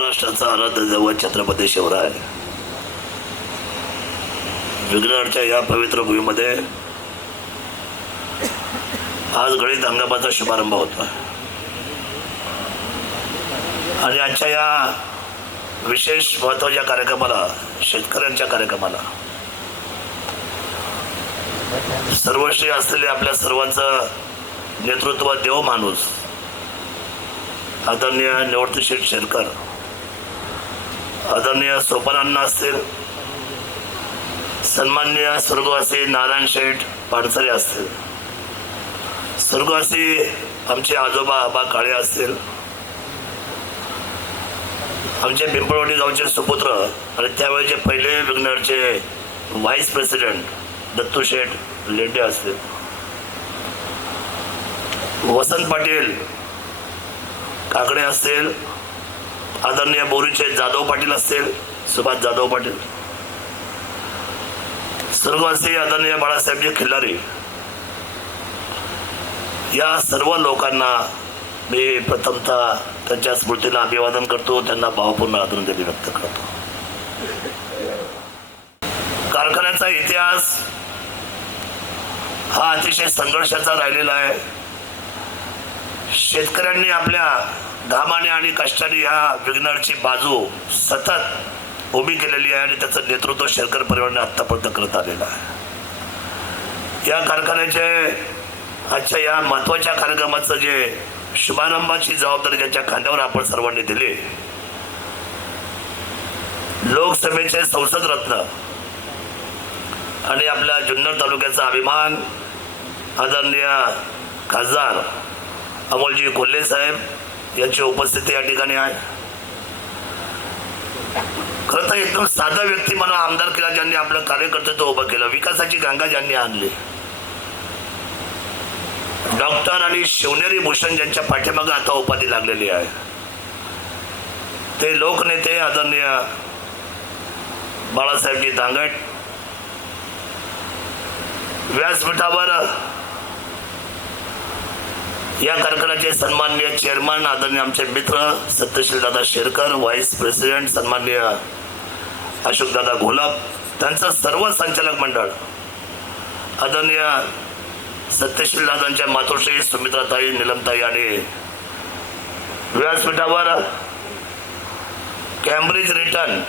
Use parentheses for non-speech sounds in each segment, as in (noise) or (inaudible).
महाराष्ट्राचा आराध्य दैवत छत्रपती शिवराय. विघ्नरच्या या पवित्र भूमीमध्ये आज गणित हंगामाचा शुभारंभ होतो आणि आजच्या या विशेष महत्त्वाच्या कार्यक्रमाला शेतकऱ्यांच्या कार्यक्रमाला सर्वश्री असलेले आपल्या सर्वांचं नेतृत्व देव माणूस आदरणीय निवृत्तशील शेठ शेरकर आदरणीय सोपानांना असतील सन्मान्य स्वर्गवासी नारायण शेठ पाडसरे असतील स्वर्गवासी आमचे आजोबा आबा काळे असतील आमचे पिंपळवाडी गावचे सुपुत्र आणि त्यावेळेचे पहिले विघ्नरचे व्हाईस प्रेसिडेंट दत्तू शेठ लेंडे असतील. वसंत पाटील काकडे असतील आदरणीय बोरीचे जाधव पाटील असतील सुभाष जाधव पाटील. स्वर्गवासी आदरणीय बाळासाहेबजी खिल्लारी. या सर्व लोकांना मी प्रथमतः त्यांच्या स्मृतीला अभिवादन करतो त्यांना भावपूर्ण आदरांजली व्यक्त करतो. कारखान्याचा इतिहास हा अतिशय संघर्षाचा राहिलेला आहे. शेतकऱ्यांनी आपल्या घामाने आणि कष्टाने ह्या विघ्नाची बाजू सतत उभी केलेली आहे आणि त्याचं नेतृत्व शेतकरी परिवाराने आत्तापर्यंत करत आलेलं आहे. या कारखान्याचे आजच्या या महत्त्वाच्या कार्यक्रमाचं जे शुभारंभाची जबाबदारी ज्याच्या खांद्यावर आपण सर्वांनी दिली लोकसभेचे संसद रत्न आणि आपल्या जुन्नर तालुक्याचा अभिमान आदरणीय खासदार अमोलजी कोल्हे साहेब यांची उपस्थिती या ठिकाणी आहे. खरं तर एकदम साधा व्यक्ती म्हणून आमदार केला ज्यांनी आपलं कार्यकर्तृत्व उभं केलं विकासाची गंगा ज्यांनी आणली. डॉक्टर आणि शिवनेरी भूषण ज्यांच्या पाठीमागे आता उपाधी लागलेली आहे. ते लोकनेते आदरणीय बाळासाहेबजी दांगट व्यासपीठावर या कार्यक्रमाचे सन्माननीय चेअरमन आदरणीय आमचे मित्र सत्यशील दादा शेरकर व्हाईस प्रेसिडेंट सन्माननीय अशोक दादा घोलप त्यांचं सर्व संचालक मंडळ आदरणीय सत्यशील दादांच्या मातोश्री सुमित्राताई निलमताई आणि व्यासपीठावर कॅम्ब्रिज रिटर्न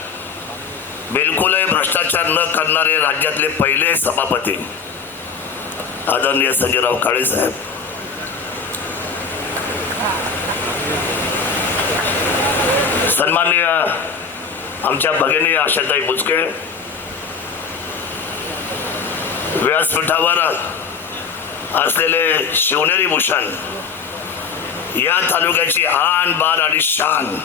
बिलकुलही भ्रष्टाचार न करणारे राज्यातले पहिले सभापती आदरणीय संजयराव काळे साहेब. सन्माननीय आमच्या भगिनी आशाताई बुचके व्यासपीठावर असलेले शिवनेरी भूषण या तालुक्याची आन बान आणि शान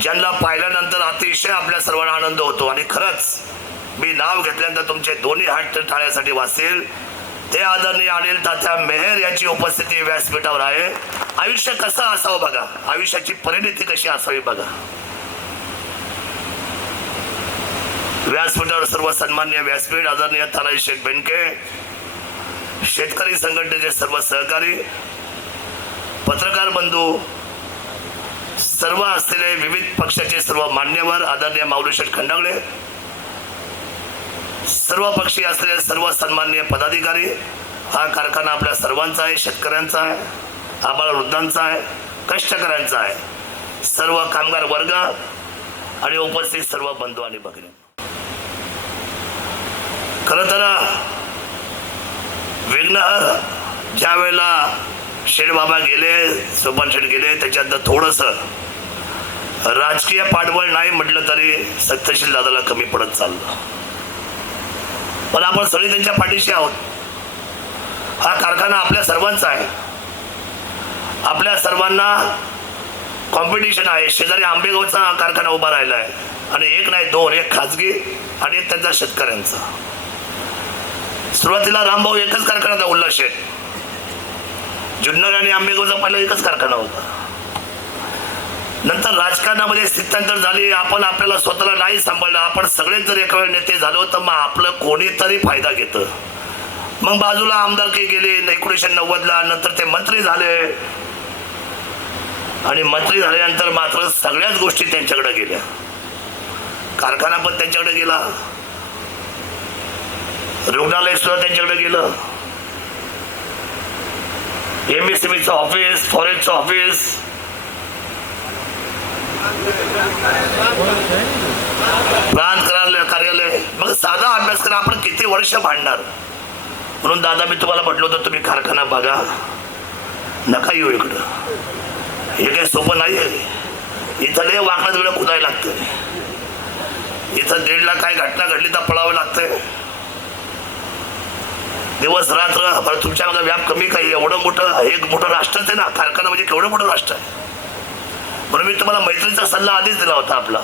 ज्यांना पाहिल्यानंतर अतिशय आपल्या सर्वांना आनंद होतो. आणि खरंच मी नाव घेतल्यानंतर तुमचे दोन्ही हात टाळ्यासाठी वाचतील. ते आदरणीय अनिल तात्या मेहर यांची उपस्थिती व्यासपीठावर आहे. आयुष्य कसं असावं बघा? आयुष्याची परिणिती कशी असावी बघा? व्यासपीठावर सर्व सन्मान्य व्यासपीठ आदरणीय तानाजी शेख बेनके शेतकरी संघटनेचे सर्व सहकारी पत्रकार बंधू सर्व असलेले विविध पक्षाचे सर्व मान्यवर आदरणीय माऊलीशेठ खंडागळे सर्व पक्षी असलेले सर्व सन्माननीय पदाधिकारी हा कारखाना आपल्या सर्वांचा आहे शेतकऱ्यांचा आहे आम्हाला वृद्धांचा आहे कष्टकऱ्यांचा आहे. सर्व कामगार वर्ग आणि उपस्थित सर्व बंधू आणि भगिनी. खरं तर विघ्न ज्या वेळेला शेठ बाबा गेले सोपान शेठ गेले त्याच्यानंतर थोडंसं राजकीय पाठबळ नाही म्हटलं तरी सत्यशील दादाला कमी पडत चाललं. पण आपण सगळे त्यांच्या पाठीशी आहोत. हा कारखाना आपल्या सर्वांचा आहे. आपल्या सर्वांना कॉम्पिटिशन आहे. शेजारी आंबेगावचा कारखाना उभा राहिला आहे आणि एक नाही दोन एक खाजगी आणि एक त्यांचा शेतकऱ्यांचा. सुरुवातीला रामभाऊ एकच कारखाना होता उल्हास शेठ जुन्नर आणि आंबेगावचा पहिला एकच कारखाना होता. नंतर राजकारणामध्ये स्थित्यंतर झाली. आपण आपल्याला स्वतःला नाही सांभाळलं. आपण सगळेच जर एका वेळ नेते झालो तर मग आपलं कोणीतरी फायदा घेतं. मग बाजूला आमदारकी गेली एकोणीसशे नव्वदला नंतर ते मंत्री झाले. आणि मंत्री झाल्यानंतर मात्र सगळ्याच गोष्टी त्यांच्याकडे गेल्या. कारखाना पण त्यांच्याकडे गेला. रुग्णालय सुद्धा त्यांच्याकडे गेलं. एम एस चं ऑफिस फॉरेस्टचं ऑफिस कार्यालय कार्यालय. मग साधा अभ्यास करा आपण किती वर्ष भांडणार? म्हणून दादा मी तुम्हाला म्हटलं होतं तुम्ही कारखाना बघा. नका येऊ इकडं. हे काही सोपं नाही आहे इथं लय वागण्यात वेळ कुदायला लागतं इथं दीडला काय घटना घडली तर पळावं लागतंय. दिवस रात्र बरं तुमच्या मागे व्याप कमी काही एवढं मोठं एक मोठं राष्ट्रच आहे ना? कारखाना म्हणजे केवढं मोठं राष्ट्र आहे? म्हणून मी तुम्हाला मैत्रीचा सल्ला आधीच दिला होता आपला.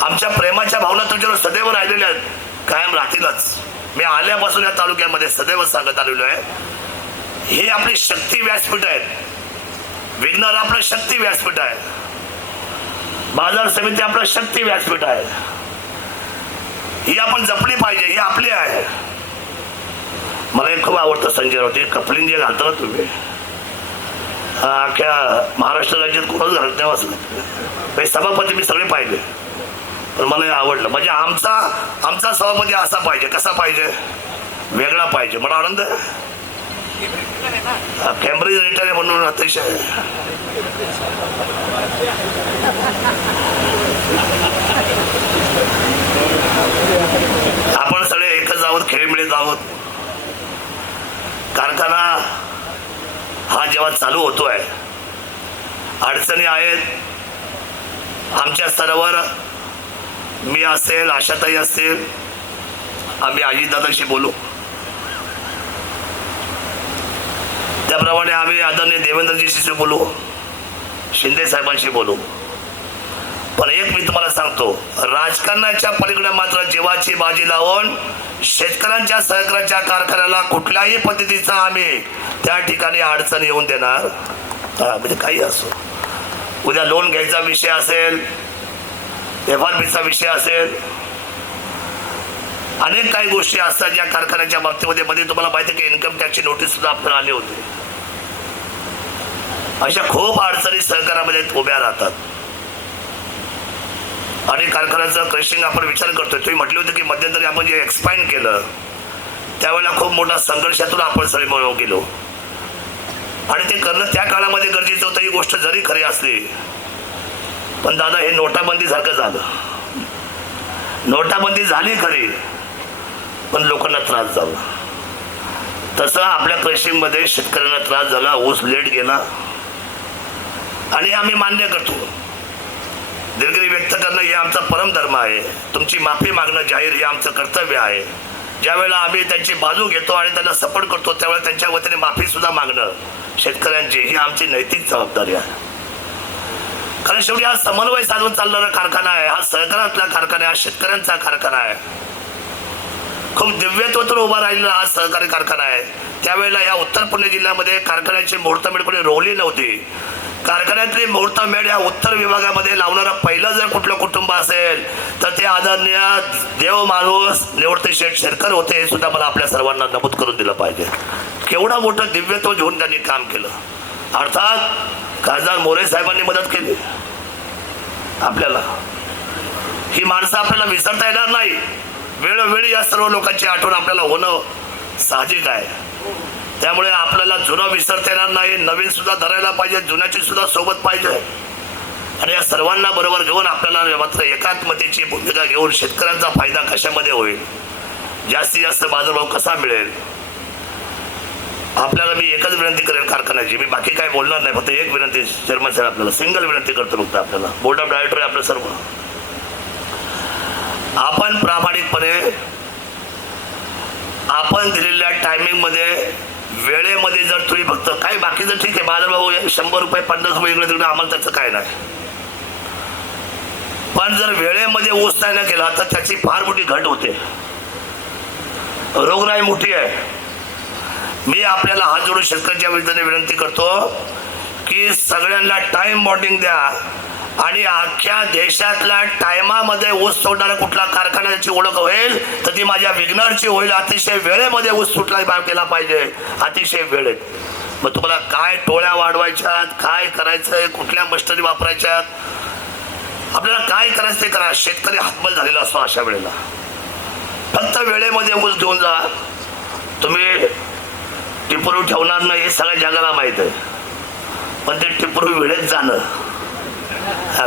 आमच्या प्रेमाच्या भावना तुमच्यावर सदैव राहिलेल्या आहेत. कायम राहतीलच. मी आल्यापासून या तालुक्यामध्ये सदैव सांगत आलेलो आहे. हे आपली शक्ती व्यासपीठ आहेत. विज्ञान आपलं शक्ती व्यासपीठ आहे. बाजार समिती आपलं शक्ती व्यासपीठ आहे. ही आपण जपली पाहिजे ही आपली आहे. मला एक खूप आवडतं संजय राऊत कपलिंग जे घालता ना तुम्ही अख्ख्या महाराष्ट्र राज्यात कोणच घालत नाही वाचलं काही सभापती मी सगळे पाहिले. पण मला हे आवडलं. म्हणजे आमचा आमचा सभापती असा पाहिजे. कसा पाहिजे? वेगळा पाहिजे. मला आनंद कॅम्ब्रिज रिटायर आहे म्हणून अतिशय. आपण सगळे एकच आहोत खेळमिळीत आहोत. कारखाना हा जेव्हा चालू होतोय अडचणी आहेत आमच्या स्तरावर मी असेल आशाताई असतील आम्ही अजितदादाशी बोलू. त्याप्रमाणे आम्ही आदरणीय देवेंद्रजीशी बोलू शिंदे साहेबांशी बोलू. पण एक मी तुम्हाला सांगतो राजकारणाच्या पलीकडे मात्र जीवाची बाजी लावून शेतकऱ्यांच्या सहकार्याच्या कारखान्याला कुठल्याही पद्धतीचा आम्ही त्या ठिकाणी अडचण येऊन देणार. म्हणजे काही असो. उद्या लोन घ्यायचा विषय असेल एफ आर पीचा विषय असेल अनेक काही गोष्टी असतात ज्या कारखान्याच्या बाबतीमध्ये मध्ये तुम्हाला माहिती की इन्कम टॅक्सची नोटीस सुद्धा आपण आली होती. अशा खूप अडचणी सहकारामध्ये उभ्या राहतात. आणि कारखान्याचा क्रशिंग आपण विचार करतोय. तुम्ही म्हटले होते की मध्यंतरी आपण जे एक्सपांड केलं त्यावेळेला खूप मोठा संघर्षातून आपण सगळे मिळवून गेलो. आणि ते करणं त्या काळामध्ये गरजेचं होतं ही गोष्ट जरी खरी असली पण दादा हे नोटाबंदीसारखं झालं. नोटाबंदी झाली खरी पण लोकांना त्रास झाला. तसं आपल्या क्रशिंगमध्ये शेतकऱ्यांना त्रास झाला ऊस लेट गेला. आणि आम्ही मान्य करतो. दिलगिरी व्यक्त करणं हे आमचा परमधर्म आहे. तुमची माफी मागणं जाहीर हे आमचं कर्तव्य आहे. ज्यावेळेला आम्ही त्यांची बाजू घेतो आणि त्यांना सपोर्ट करतो त्यावेळेला त्यांच्या वतीने माफीसुद्धा मागणं शेतकऱ्यांची ही आमची नैतिक जबाबदारी आहे. कारण शेवटी हा समन्वय साधून चालणारा कारखाना आहे हा सहकारातला कारखाना आहे हा शेतकऱ्यांचा कारखाना आहे. खूप दिव्यत्वातून उभा राहिलेला हा सहकारी कारखाना आहे. त्यावेळेला या उत्तर पुणे जिल्ह्यामध्ये कारखान्याची मुहूर्तमेढ कोणी रोवली नव्हती. कारखान्यातली मुहूर्तमेढ या उत्तर विभागामध्ये लावणारं पहिलं जर कुठलं कुटुंब असेल तर ते आदरणीय देव माणूस निवडते शेठ शेरकर होते हे सुद्धा मला आपल्या सर्वांना नमूद करून दिलं पाहिजे. केवढं मोठं दिव्यत्व घेऊन त्यांनी काम केलं. अर्थात खासदार मोरे साहेबांनी मदत केली. आपल्याला. ही माणसं आपल्याला विसरता येणार नाही. वेळोवेळी या सर्व लोकांची आठवण आपल्याला होणं साहजिक आहे. त्यामुळे आपल्याला जुनं विसरता येणार नाही. नवीन सुद्धा धरायला पाहिजे. जुन्याची सुद्धा सोबत पाहिजे. आणि या सर्वांना बरोबर घेऊन आपल्याला मात्र एकात्मतेची भूमिका घेऊन शेतकऱ्यांचा फायदा कशामध्ये होईल? जास्तीत जास्त बाजारभाव कसा मिळेल? आपल्याला मी एकच विनंती करेल कारखान्याची. मी बाकी काय बोलणार नाही. फक्त एक विनंती चेअरमन साहेब आपल्याला सिंगल विनंती करतो फक्त आपल्याला. बोर्ड ऑफ डायरेक्टर आपलं सर्व. आपण प्रामाणिकपणे आपण दिलेल्या टायमिंगमध्ये वेळेमध्ये जर तुम्ही फक्त काही बाकीचं ठीक आहे बाजार भाऊ शंभर रुपये पन्नास रुपये इकडे तिकडे आम्हाला त्याचं काय नाही. पण जर वेळेमध्ये ऊस नाही ना केला तर त्याची फार मोठी घट होते. रोगराई मोठी आहे. मी आपल्याला हात जोडून शेतकऱ्यांच्या विरुद्ध विनंती करतो की सगळ्यांना टाइम बॉन्डिंग द्या. आणि अख्ख्या देशातल्या टायमामध्ये ऊस सोडणारा कुठला कारखाना त्याची ओळख होईल तर ती माझ्या विघ्नरची होईल. अतिशय वेळेमध्ये ऊस सुटला केला पाहिजे. अतिशय वेळेत मग तुम्हाला काय टोळ्या वाढवायच्यात काय करायचंय कुठल्या मशनरी वापरायच्यात? आपल्याला काय करायचं ते करा. शेतकरी हातमल झालेला असतो अशा वेळेला. फक्त वेळेमध्ये ऊस घेऊन जा. तुम्ही टिपरू ठेवणार नाही हे सगळ्या जगाला माहीत आहे. पण ते टिपरू वेळेत जाणं.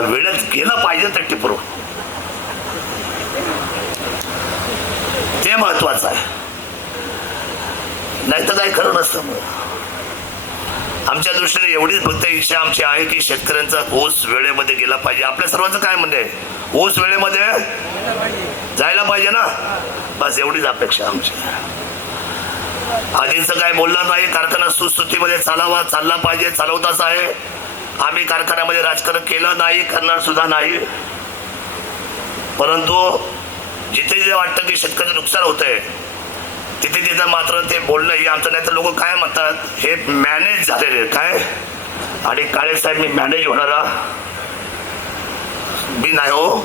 वेळेत गेलं पाहिजे तर टिपरू ते महत्वाचं आहे. नाही तर काही खरं नसतं मग. आमच्या दृष्टीने एवढीच फक्त इच्छा आमची आहे की शेतकऱ्यांचा ऊस वेळेमध्ये गेला पाहिजे. आपल्या सर्वांचं काय म्हणजे ऊस वेळेमध्ये जायला पाहिजे ना? बस एवढीच अपेक्षा आमची. आधीचं काय बोलणार नाही कारखाना सुस्तुतीमध्ये चालावा चालला पाहिजे चालवताच आहे. आम्ही कारखान्यामध्ये राजकारण केलं नाही करणार सुद्धा नाही. परंतु जिथे जिथे वाटतं की शेतकऱ्याचं नुकसान होत आहे तिथे तिथं मात्र ते बोलणं हे आमचं नाही तर लोक काय म्हणतात? हे मॅनेज झालेले काय? आणि काळे साहेब मी मॅनेज होणारा. मी नाही हो.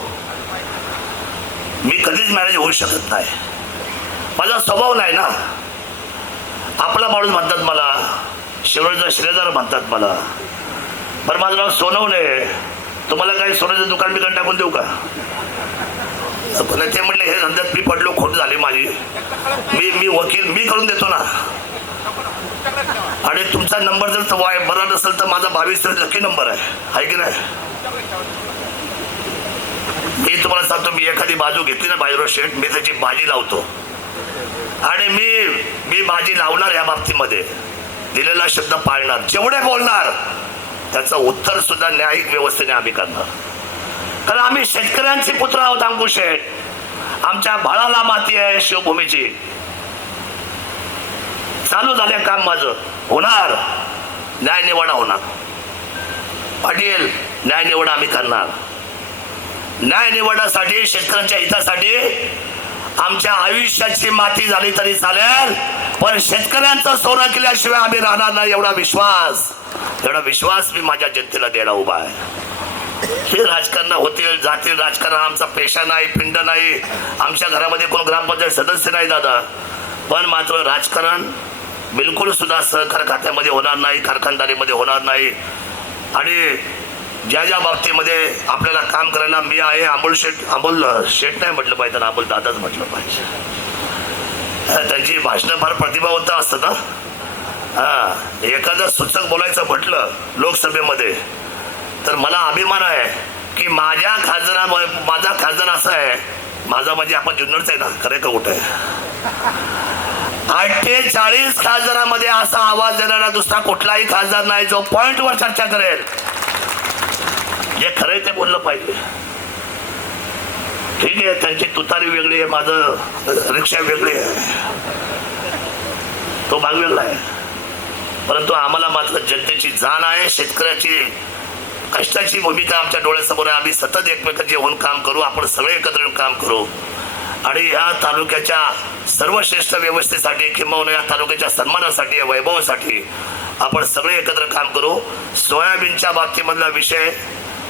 मी कधीच मॅनेज होऊ शकत नाही. माझा स्वभाव नाही ना. आपला माणूस म्हणतात मला शेवटचा श्रेदार म्हणतात मला. बरं माझं नाव सोनवणे तुम्हाला काही सोन्याचं दुकान बिकान टाकून देऊ का? ते म्हणले हे धंद्यात मी पडलो खोट झाली माझी. मी मी वकील मी करून देतो ना. आणि तुमचा नंबर जर वाय बरा नसेल तर माझा बावीस तर लकी नंबर आहे. आहे की नाही? मी तुम्हाला सांगतो मी एखादी बाजू घेतली ना बाजूला शेट मी त्याची भाजी लावतो. आणि मी मी भाजी लावणार या बाबतीमध्ये. दिलेला शब्द पाळणार. जेवढे बोलणार त्याचं उत्तर सुद्धा न्यायिक व्यवस्थेने आम्ही करणार. कारण आम्ही शेतकऱ्यांचे पुत्र आहोत अंकुश शेठ. आमच्या बाळाला माती आहे शिवभूमीची. चालू झाले काम माझं. होणार. न्याय निवाडा होणार. पाटील न्याय निवडा आम्ही करणार. न्याय निवडासाठी शेतकऱ्यांच्या हितासाठी आमच्या आयुष्याची माती झाली तरी चालेल पण शेतकऱ्यांचं सोनं केल्याशिवाय आम्ही राहणार नाही एवढा विश्वास. एवढा विश्वास मी माझ्या जनतेला द्यायला उभा आहे. हे राजकारण होतील जातील. राजकारण आमचा पेशा नाही पिंड नाही. आमच्या घरामध्ये कोण ग्रामपंचायत सदस्य नाही दादा. पण मात्र राजकारण बिलकुल सुद्धा सहकार खात्यामध्ये होणार नाही कारखानदारीमध्ये होणार नाही. आणि ज्या ज्या बाबतीमध्ये आपल्याला काम करायला मी आहे अमोल शेठ अमोल शेठ नाही म्हटलं पाहिजे अमोल दादाच म्हटलं पाहिजे. त्यांची भाषणं फार प्रतिभावंत असतात ना हा एखादं सूचक बोलायचं म्हटलं लोकसभेमध्ये तर मला अभिमान आहे की माझ्या खासदारा माझा खासदार असा आहे माझा म्हणजे आपण जुन्नरचा आहे ना खरे का कुठे अठ्ठेचाळीस खासदारामध्ये असा आवाज देणारा दुसरा कुठलाही खासदार नाही जो पॉइंट वर चर्चा करेल. जे खरे ते बोललं पाहिजे. ठीक आहे त्यांची तुतारी वेगळी आहे माझं रिक्षा वेगळी आहे. तो भाग वेगळा आहे. परंतु आम्हाला मात्र जनतेची जाण आहे शेतकऱ्याची कष्टाची भूमिका आमच्या डोळ्यासमोर आहे. आम्ही सतत एकमेकांचे होऊन काम करू आपण सगळे एकत्र येऊन काम करू. आणि या तालुक्याच्या सर्वश्रेष्ठ व्यवस्थेसाठी किंवा या तालुक्याच्या सन्मानासाठी या वैभवासाठी आपण सगळे एकत्र काम करू. सोयाबीनच्या बाबतीमधला विषय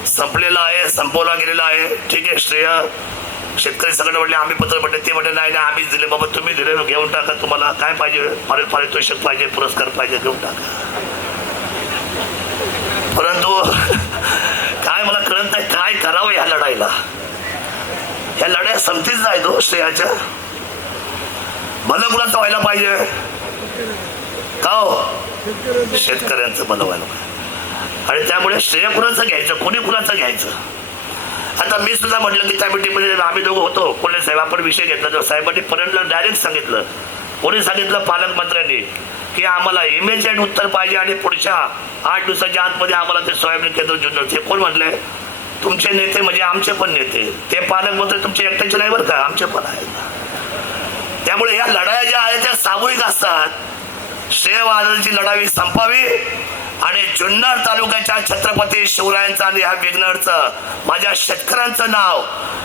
संपलेला आहे संपवला गेलेला आहे. ठीक आहे श्रेय. शेतकरी सगळे म्हणले आम्ही पत्र म्हटले ते म्हटले नाही नाही आम्हीच दिले. बाबा तुम्ही दिले घेऊन टाका. तुम्हाला काय पाहिजे? पारितोषिक पाहिजे पुरस्कार पाहिजे घेऊन टाका. परंतु (laughs) काय मला कळत नाही काय करावं या लढाईला? या लढाई संपतीच नाही तो श्रेयाच्या. भलं कुणाचं व्हायला पाहिजे. का हो? शेतकऱ्यांचं भलं व्हायला पाहिजे आणि त्यामुळे श्रेय कुणाचं घ्यायचं? कोणी कुणाचं घ्यायचं? आता मी सुद्धा म्हटलं की त्या मिटिंगमध्ये आम्ही दोघं होतो. कोणी साहेब आपण विषय घेतला तर साहेबांनी पर्यंतला डायरेक्ट सांगितलं. कोणी सांगितलं? पालकमंत्र्यांनी. की आम्हाला इमेजिएट उत्तर पाहिजे आणि पुढच्या आठ दिवसाच्या आतमध्ये आम्हाला ते सोयाबीन केंद्र ते कोण म्हटलंय तुमचे नेते म्हणजे आमचे पण नेते. ते पालकमंत्री तुमचे एकट्याचे नाही बरं का? आमचे पण आहेत. त्यामुळे या लढाया ज्या आहेत त्या सामूहिक असतात. श्रेयवादाची लढावी संपावी. आणि जुन्नर तालुक्याच्या छत्रपती शिवरायांचं आणि ह्या विघ्नरचं माझ्या शेतकऱ्यांचं नाव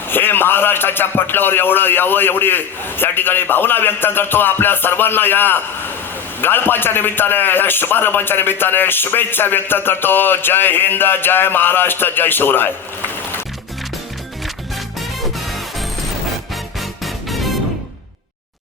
हे महाराष्ट्राच्या पटलावर एवढं यावं एवढी या ठिकाणी भावना व्यक्त करतो. आपल्या सर्वांना या गाळपाच्या निमित्ताने या शुभारंभाच्या निमित्ताने शुभेच्छा व्यक्त करतो. जय हिंद जय महाराष्ट्र जय शिवराय.